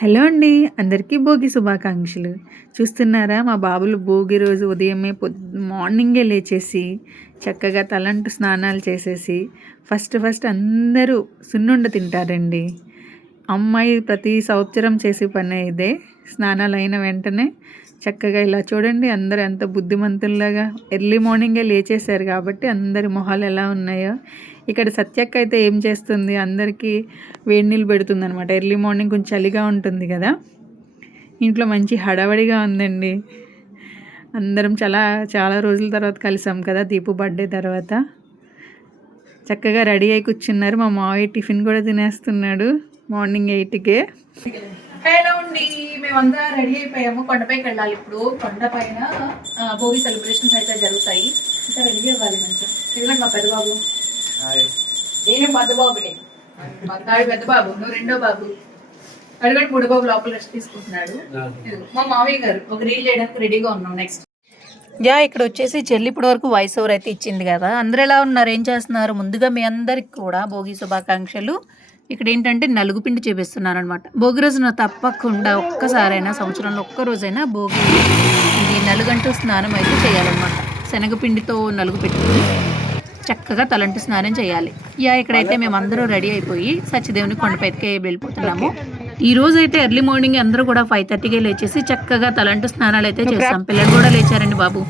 Hello అండి. అందరికీ భోగి శుభాకాంక్షలు. చూస్తున్నారా మా బాబులు భోగి రోజు ఉదయమే మార్నింగే లేచేసి, చక్కగా తలంటు స్నానాలు చేసేసి, ఫస్ట్ అందరూ సున్నుండ తింటారండి. అమ్మాయి ప్రతి సంవత్సరం చేసే పనే ఇదే. స్నానాలైన వెంటనే చక్కగా ఇలా చూడండి అందరూ ఎంత బుద్ధిమంతుల్లాగా ఎర్లీ మార్నింగే లేచేశారు కాబట్టి అందరి మొహాలు ఎలా ఉన్నాయో. ఇక్కడ సత్యక్క అయితే ఏం చేస్తుంది, అందరికీ వేడి నీళ్ళు పెడుతుందనమాట. ఎర్లీ మార్నింగ్ కొంచెం చలిగా ఉంటుంది కదా, ఇంట్లో మంచి హడావడిగా ఉందండి. అందరం చాలా చాలా రోజుల తర్వాత కలిసాం కదా దీపు బర్త్డే తర్వాత. చక్కగా రెడీ అయి కూర్చున్నారు. మా మావయ్య టిఫిన్ కూడా తినేస్తున్నాడు మార్నింగ్ 8కే. హలో అండి, మేమంతా రెడీ అయిపోయాము. కొండపైకి వెళ్ళాలి ఇప్పుడు. కొండపైన భోగి సెలబ్రేషన్స్ అయితే జరుగుతాయి. ఇంకా రెడీ అవ్వాలి మంచిగా. ఎందుకంటే మా పెద్దబాబు, నేను పెద్ద బాబుని, పెద్ద బాబు, నువ్వు రెండో బాబు, అడుగంటే మూడో బాబు లోపల రెస్ట్ తీసుకుంటున్నాడు. మా మావయ్య గారు ఒక రీల్ చేయడానికి రెడీగా ఉన్నాం. నెక్స్ట్ ఇక్కడ వచ్చేసి చెల్లి ఇప్పటి వరకు వాయిస్ ఓవర్ అయితే ఇచ్చింది కదా. అందరు ఎలా ఉన్నారు, ఏం చేస్తున్నారు? ముందుగా మీ అందరికి కూడా భోగి శుభాకాంక్షలు. ఇక్కడ ఏంటంటే నలుగు పిండి చేపిస్తున్నాను అనమాట. భోగి రోజున తప్పకుండా ఒక్కసారైనా సంవత్సరంలో ఒక్క రోజైనా భోగి ఇది నలుగంటూ స్నానం అయితే చేయాలన్నమాట. శనగపిండితో నలుగు పెట్టుకుని చక్కగా తలంటి స్నానం చేయాలి. ఇక్కడైతే మేము అందరూ రెడీ అయిపోయి సత్యదేవుని కొండపైకి వెళ్ళిపోతున్నాము. ఈ రోజు అయితే ఎర్లీ మార్నింగ్ అందరూ కూడా 5:30కే లేచేసి చక్కగా తలంటు స్నానాలు అయితే చేస్తాం. పిల్లలు కూడా లేచారండి బాబు.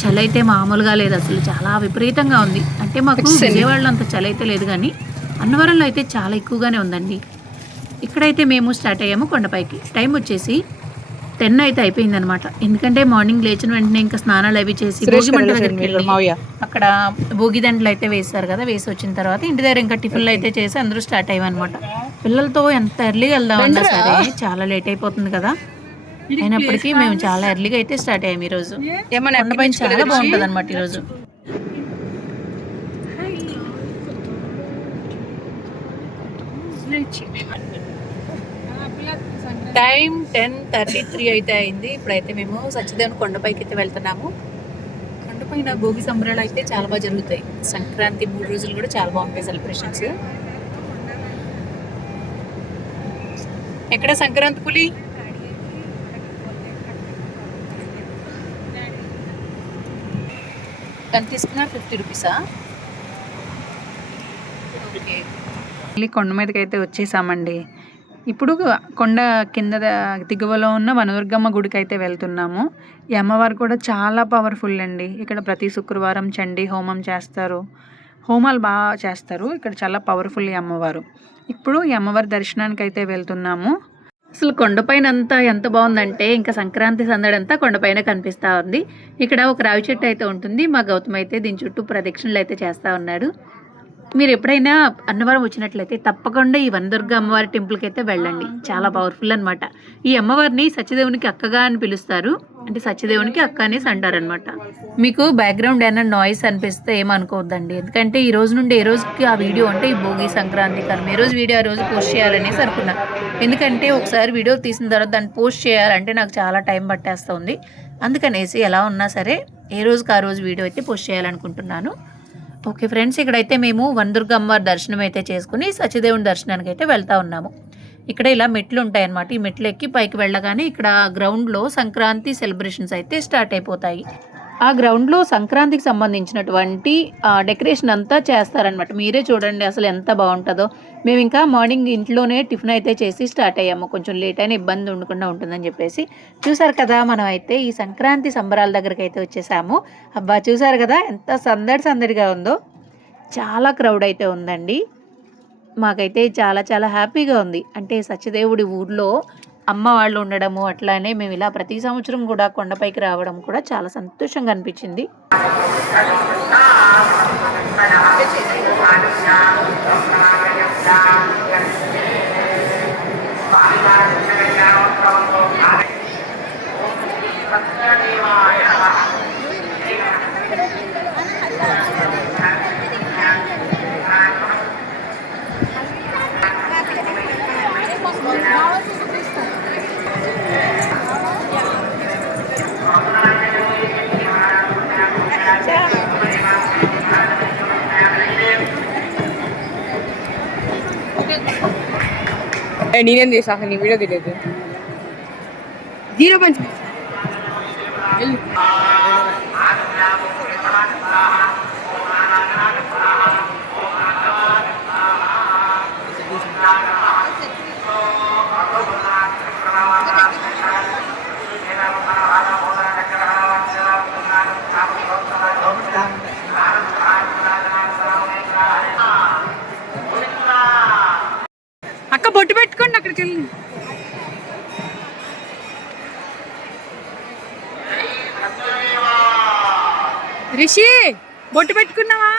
చలి అయితే మామూలుగా లేదు, అసలు చాలా విపరీతంగా ఉంది. అంటే మాకు విజయవాడలో అంత చలి అయితే లేదు, కానీ అన్నవరంలో అయితే చాలా ఎక్కువగానే ఉందండి. ఇక్కడైతే మేము స్టార్ట్ అయ్యాము కొండపైకి. టైం వచ్చేసి 10 అయితే అయిపోయింది అనమాట. ఎందుకంటే మార్నింగ్ లేచిన వెంటనే ఇంకా స్నానాలు అవి చేసి భోగి మంట దగ్గరికి వెళ్ళి అక్కడ భోగి దండలు అయితే వేస్తారు కదా, వేసి వచ్చిన తర్వాత ఇంటి దగ్గర ఇంకా టిఫిన్లు అయితే చేసి అందరూ స్టార్ట్ అయ్యామన్నమాట. పిల్లలతో ఎంత ఎర్లీగా వెళ్దామన్నా సరే చాలా లేట్ అయిపోతుంది కదా, అయినప్పటికీ మేము చాలా ఎర్లీగా అయితే స్టార్ట్ అయ్యాము ఈరోజు. కొండపైన చాలా బాగుంటుంది అనమాట ఈరోజు. టైం 10:33 అయితే అయింది. ఇప్పుడైతే మేము సత్యదేవుని కొండపైకి అయితే వెళ్తున్నాము. కొండపైన భోగి సంబరాలు అయితే చాలా బాగా జరుగుతాయి. సంక్రాంతి 3 రోజులు కూడా చాలా బాగుంటాయి సెలబ్రేషన్స్. ఎక్కడ సంక్రాంతి పులి? ఎంత తీసుకున్నా 50 రూపీసా? ఓకే, కొండ మీదకి అయితే వచ్చేసామండి. ఇప్పుడు కొండ కింద దిగువలో ఉన్న వనదుర్గమ్మ గుడికి అయితే వెళ్తున్నాము. ఈ అమ్మవారు కూడా చాలా పవర్ఫుల్ అండి. ఇక్కడ ప్రతి శుక్రవారం చండీ హోమం చేస్తారు, హోమాలు బాగా చేస్తారు. ఇక్కడ చాలా పవర్ఫుల్ ఈ అమ్మవారు. ఇప్పుడు ఈ అమ్మవారి దర్శనానికి అయితే వెళ్తున్నాము. అసలు కొండపైన అంతా ఎంత బాగుందంటే ఇంకా సంక్రాంతి సందడి అంతా కొండపైన కనిపిస్తూ ఉంది. ఇక్కడ ఒక రావి చెట్టు అయితే ఉంటుంది. మా గౌతమ్ అయితే దీని చుట్టూ ప్రదక్షిణలు అయితే చేస్తూ ఉన్నాడు. మీరు ఎప్పుడైనా అన్నవరం వచ్చినట్లయితే తప్పకుండా ఈ వనదుర్గ అమ్మవారి టెంపుల్కి అయితే వెళ్ళండి. చాలా పవర్ఫుల్ అనమాట. ఈ అమ్మవారిని సత్యదేవునికి అక్కగా అని పిలుస్తారు. అంటే సత్యదేవునికి అక్క అనేసి అంటారనమాట. మీకు బ్యాక్గ్రౌండ్ ఏమైనా నాయిస్ అనిపిస్తే ఏమనుకోవద్దండి, ఎందుకంటే ఈ రోజు నుండి ఏ రోజుకి ఆ వీడియో అంటే ఈ భోగి సంక్రాంతి కనుమ ఏ రోజు వీడియో ఆ రోజు పోస్ట్ చేయాలనేసి అనుకున్నా. ఎందుకంటే ఒకసారి వీడియో తీసిన తర్వాత దాన్ని పోస్ట్ చేయాలంటే నాకు చాలా టైం పట్టేస్తుంది. అందుకనేసి ఎలా ఉన్నా సరే ఏ రోజుకి ఆ రోజు వీడియో అయితే పోస్ట్ చేయాలనుకుంటున్నాను. ఓకే ఫ్రెండ్స్, ఇక్కడైతే మేము వనదుర్గ అమ్మవారి దర్శనం అయితే చేసుకుని సత్యదేవుని దర్శనానికి అయితే వెళ్తూ ఉన్నాము. ఇక్కడ ఇలా మెట్లు ఉంటాయన్నమాట. ఈ మెట్లు ఎక్కి పైకి వెళ్ళగానే ఇక్కడ గ్రౌండ్లో సంక్రాంతి సెలబ్రేషన్స్ అయితే స్టార్ట్ అయిపోతాయి. ఆ గ్రౌండ్లో సంక్రాంతికి సంబంధించినటువంటి డెకరేషన్ అంతా చేస్తారనమాట. మీరే చూడండి అసలు ఎంత బాగుంటుందో. మేము ఇంకా మార్నింగ్ ఇంట్లోనే టిఫిన్ అయితే చేసి స్టార్ట్ అయ్యాము. కొంచెం లేట్ అయినా ఇబ్బంది ఉండకుండా ఉంటుందని చెప్పేసి. చూసారు కదా, మనం అయితే ఈ సంక్రాంతి సంబరాల దగ్గరికి అయితే వచ్చేసాము. అబ్బా చూసారు కదా ఎంత సందడిగా ఉందో. చాలా క్రౌడ్ అయితే ఉందండి. మాకైతే చాలా చాలా హ్యాపీగా ఉంది. అంటే సత్యదేవుడి ఊర్లో అమ్మ వాళ్ళు ఉండడము, అట్లానే మేము ఇలా ప్రతి సంవత్సరం కూడా కొండపైకి రావడం కూడా చాలా సంతోషంగా అనిపించింది. నేనేం చేసా అసలు నీ వీడియో తెలియదు 0 పంచ్ అక్క బొట్టు పెట్టుకోండి అక్కడికి వెళ్ళి రిషి బొట్టు పెట్టుకున్నావా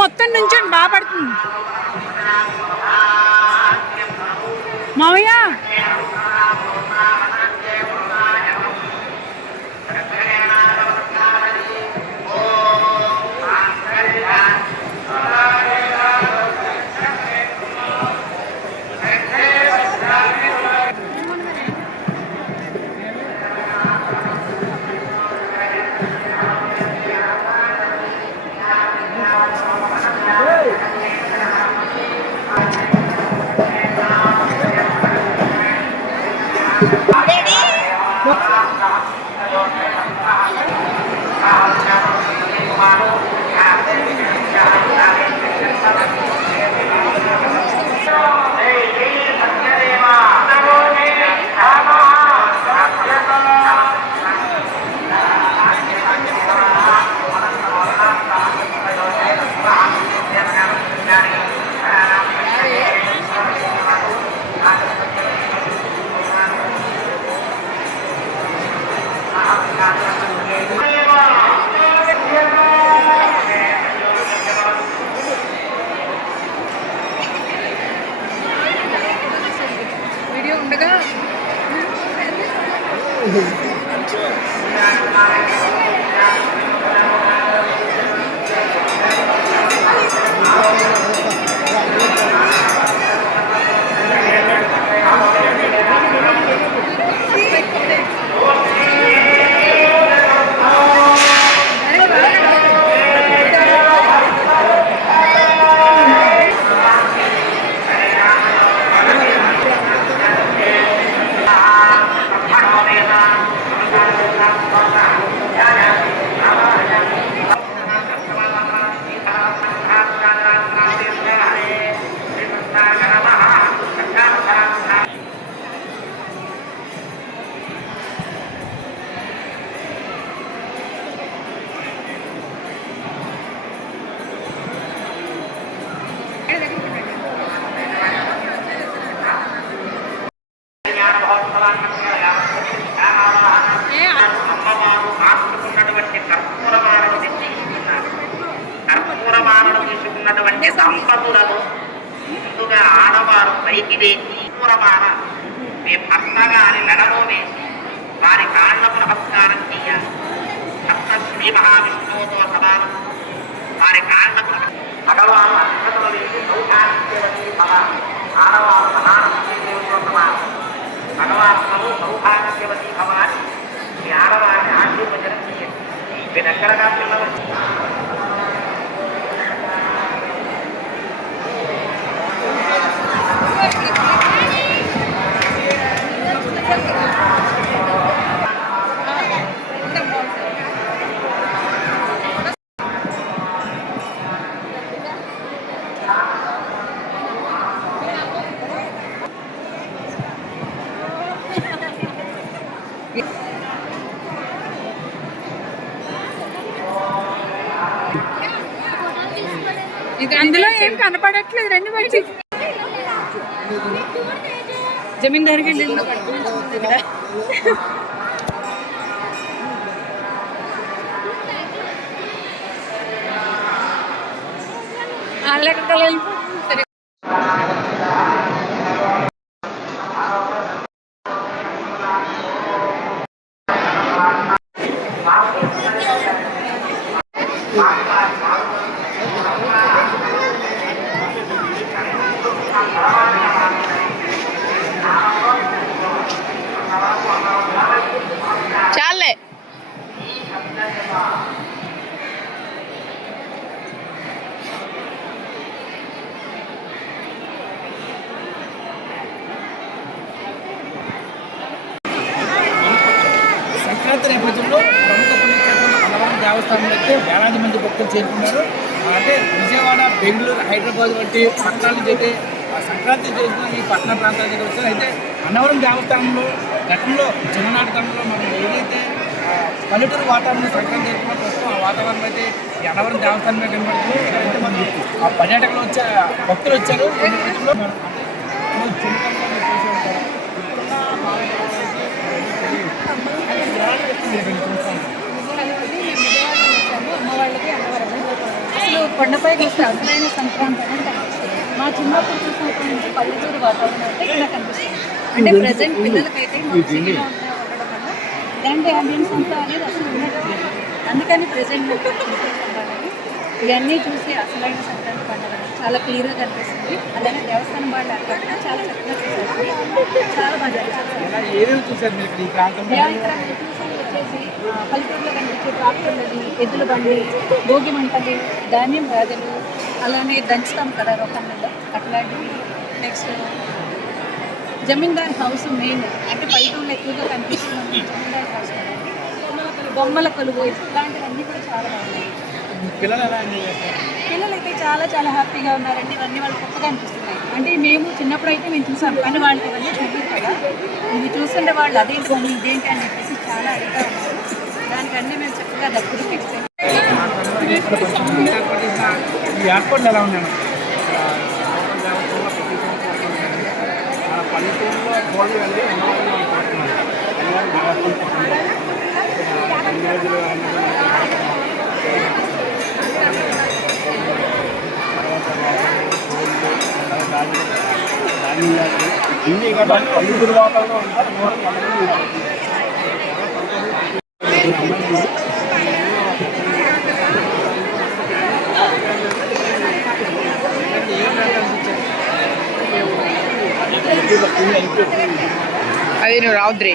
మొత్తం నుంచండి బాగా పడుతుంది మావయ్య తీసుకున్నటువంటి సంపతులను ముందుగా ఆడవారు పైకి వేసి పూరమాన మీ భర్త గారి మెడలో వేసి వారి కాళ్ళకు నమస్కారం చేయాలి. సప్త శ్రీ మహావిష్ణువుతో సమానం వారి కాళ్ళకు మగవారు అక్షతలు వేసి సౌభాగ్యవతి భవ, ఆడవారు మహాలక్ష్మీదేవితో సమానం. మగవారు సౌభాగ్యవతి భవ అని ఈ ఆడవారిని ఆశీర్వచనం చేయండి. మీ దగ్గరగా పిల్లవచ్చు. అందులో ఏం కనపడట్లేదు. రెండు వచ్చి జమీందార్ సరే చాలే దేవస్థానంలో అయితే వేలాది మంది భక్తులు చేరుకున్నారు. అంటే విజయవాడ, బెంగళూరు, హైదరాబాద్ వంటి పట్టణాల నుంచి అయితే సంక్రాంతి చేసిన ఈ పట్టణ ప్రాంతాల దగ్గర వచ్చారు. అయితే అన్నవరం దేవస్థానంలో గతంలో చిన్ననాటి తరంలో మనం ఏదైతే పల్లెటూరు వాతావరణం సంక్రాంతి జరుపుకున్న ప్రస్తుతం ఆ వాతావరణం అయితే ఈ అన్నవరం దేవస్థానంలో కనబడుతుంది. అయితే మనకి ఆ పర్యాటకులు భక్తులు వచ్చారు. ఈ నేపథ్యంలో అసలు కొండపైకి వస్తే అసలైన సంక్రాంతి అనేది కనిపిస్తుంది. మా చిన్నప్పుడు చూసినప్పటి నుంచి పల్లెటూరు వాతావరణం అయితే ఇక్కడ కనిపిస్తుంది. అంటే ప్రజెంట్ పిల్లలకైతే మా సిటీలో ఉండడం వల్ల ఇలాంటి ఆంబియన్స్ అంతా అనేది అసలు ఉన్నట్టు లేదు. అందుకని ప్రజెంట్ వాళ్ళని ఇవన్నీ చూసి అసలైన సంక్రాంతి పండుగ చాలా క్లియర్గా కనిపిస్తుంది. అలాగే దేవస్థానం వాళ్ళు అక్కడ చాలా చక్కగా చూసారు, చాలా బాగా జరిగింది. ఏమేమి చూసారు మీరు ఈ ప్రాంతంలో? ఇక్కడ వచ్చేసి పల్లెటూరులో కనిపించే ట్రాక్టర్లని, ఎద్దుల బండి, భోగి మంటలు, ధాన్యం గాజలు, అలానే దంచుతాం కదా రొక్కన్నలో అట్లాంటివి. నెక్స్ట్ జమీందార్ హౌస్ మెయిన్ అంటే పల్లెటూరులో ఎక్కువగా కనిపిస్తుంది జమీందార్ హౌస్ కదండి. బొమ్మల కొలువు ఇలాంటివన్నీ కూడా చాలా బాగున్నాయి. పిల్లలు ఎలా ఎంజాయ్ చేస్తారు? పిల్లలైతే చాలా చాలా హ్యాపీగా ఉన్నారండి. ఇవన్నీ వాళ్ళు కొత్తగా అనిపిస్తున్నాయి. అంటే మేము చిన్నప్పుడు అయితే మేము చూసాం, కానీ వాళ్ళకి ఇవన్నీ తెలియదు కదా. ఇవి చూస్తుంటే వాళ్ళు అదే భూమి ఇదేంటి అని చెప్పేసి చాలా అడిగా ఉన్నారు. దానికన్నీ మేము చక్కగా దగ్గరికి ఎక్స్ప్లెయిన్ ఈ ఏర్పాట్లు ఎలా ఉన్నాయి? పల్లెటూరులో గోల్డ్ వెళ్ళి ఇన్ని కూడా పల్లెటూరు వాతావరణం ఉంటారు. అది నువ్వు రావుద్రి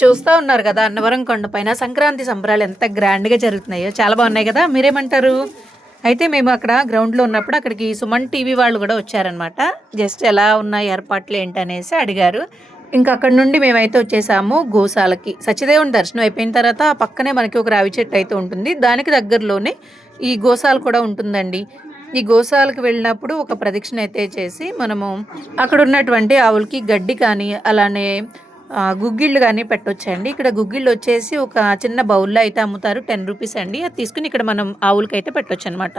చూస్తూ ఉన్నారు కదా అన్నవరం కొండపైన సంక్రాంతి సంబరాలు ఎంత గ్రాండ్గా జరుగుతున్నాయో, చాలా బాగున్నాయి కదా. మీరేమంటారు? అయితే మేము అక్కడ గ్రౌండ్లో ఉన్నప్పుడు అక్కడికి సుమన్ టీవీ వాళ్ళు కూడా వచ్చారనమాట. జస్ట్ ఎలా ఉన్నాయి ఏర్పాట్లు ఏంటనేసి అడిగారు. ఇంకా అక్కడ నుండి మేమైతే వచ్చేసాము గోశాలకి. సత్యదేవుని దర్శనం అయిపోయిన తర్వాత ఆ పక్కనే మనకి ఒక రావి చెట్టు అయితే ఉంటుంది. దానికి దగ్గరలోనే ఈ గోశాల కూడా ఉంటుందండి. ఈ గోశాలకు వెళ్ళినప్పుడు ఒక ప్రదక్షిణ అయితే చేసి మనము అక్కడ ఉన్నటువంటి ఆవులకి గడ్డి కానీ అలానే గుగ్గిళ్ళు కానీ పెట్టొచ్చండి. ఇక్కడ గుగ్గిళ్ళు వచ్చేసి ఒక చిన్న బౌల్లో అయితే అమ్ముతారు, 10 రూపీస్ అండి. అది తీసుకుని ఇక్కడ మనం ఆవులకి అయితే పెట్టొచ్చు అనమాట.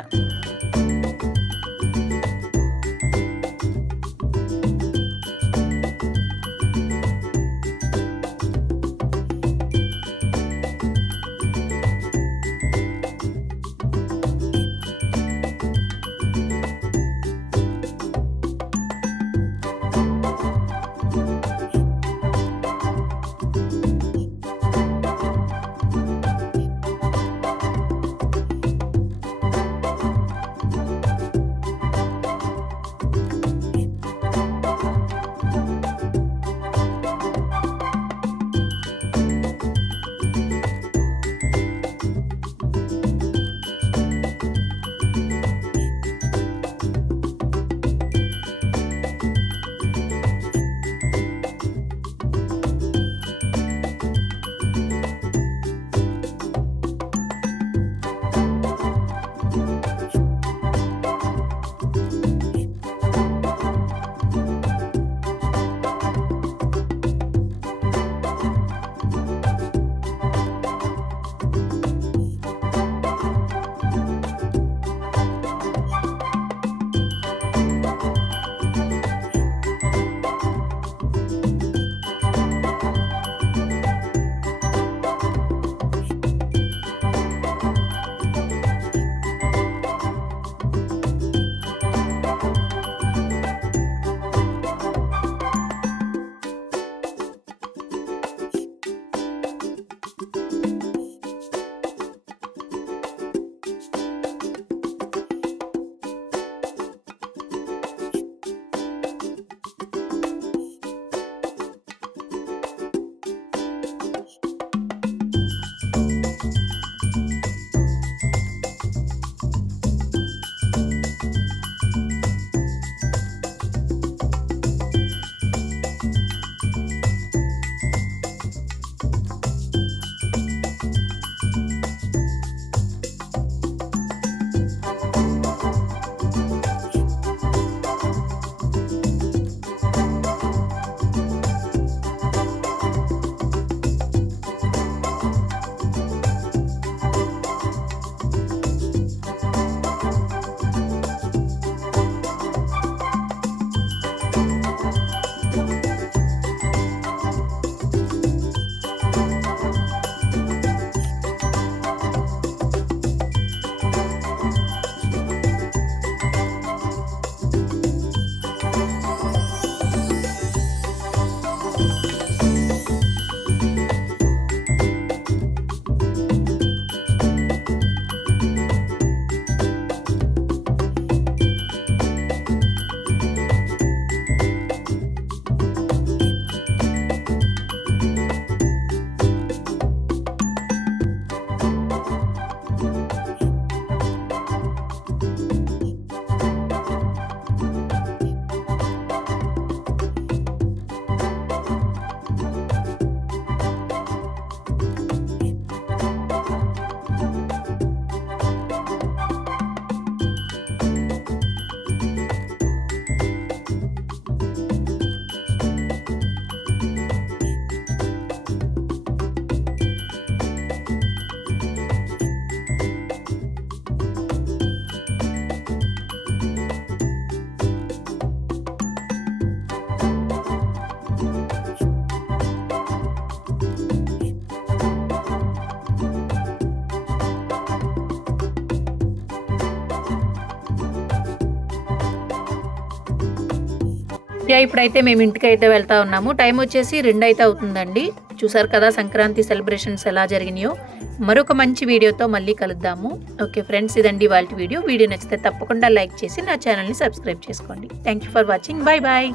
ఇప్పుడైతే మేము ఇంటికి అయితే వెళ్తా ఉన్నాము. టైం వచ్చేసి 2 అయితే అవుతుందండి. చూసారు కదా సంక్రాంతి సెలబ్రేషన్స్ ఎలా జరిగినాయో. మరొక మంచి వీడియోతో మళ్ళీ కలుద్దాము. ఓకే ఫ్రెండ్స్, ఇదండి వాళ్ళ వీడియో నచ్చితే తప్పకుండా లైక్ చేసి నా ఛానల్ని సబ్స్క్రైబ్ చేసుకోండి. Thank you for watching. Bye bye.